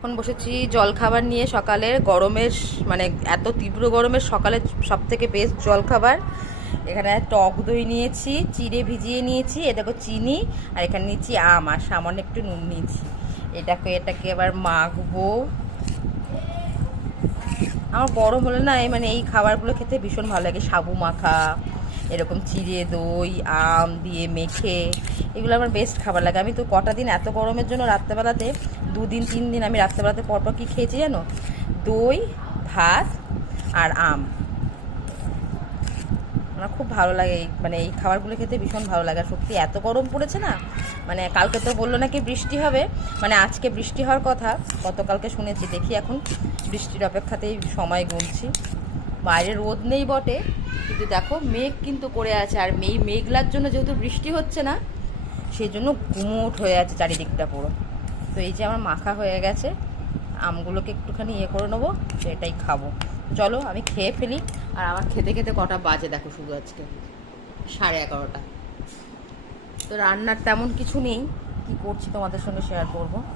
এখন বসেছি জল খাবার নিয়ে। সকালের গরমের মানে এত তীব্র গরমের সকালে সব থেকে বেস্ট জল খাবার। এখানে টক দই নিয়েছি, চিড়ে ভিজিয়ে নিয়েছি, এ দেখো চিনি, আর এখানে নিয়েছি আম, আর সামান্য একটু নুন নিয়েছি। এটাকে এবার মাখবো। আমার গরম হলে না মানে এই খাবারগুলো খেতে ভীষণ ভালো লাগে। সাবু মাখা, এরকম চিড়ে দই আম দিয়ে মেখে, এগুলো আমার বেস্ট খাবার লাগে। আমি তো কটা দিন এত গরমের জন্য রাত্রেবেলাতে 2 দিন 3 দিন আমি রাত্রেবেলাতে পরপর কী খেয়েছি জানো? দই, ভাত আর আম। আমার খুব ভালো লাগে মানে এই খাবারগুলো খেতে ভীষণ ভালো লাগে। আর সত্যি এত গরম পড়েছে না, মানে কালকে তো বললো নাকি বৃষ্টি হবে, মানে আজকে বৃষ্টি হওয়ার কথা, গতকালকে শুনেছি। দেখি এখন বৃষ্টির অপেক্ষাতেই সময় গুনছি। বাইরে রোদ নেই বটে, কিন্তু দেখো মেঘ কিন্তু করে আছে। আর এই মেঘলার জন্য যেহেতু বৃষ্টি হচ্ছে না, সেই জন্য গুমোট হয়ে আছে চারিদিকটা পুরো। তো এই যে আমার মাখা হয়ে গেছে, আমগুলোকে একটুখানি করে নেবো, তো এটাই খাবো। চলো আমি খেয়ে ফেলি। আর আমার খেতে খেতে কটা বাজে দেখো, শুধু আজকে 11:30। তো রান্নার তেমন কিছু নেই, কি করছি তোমাদের সঙ্গে শেয়ার করবো।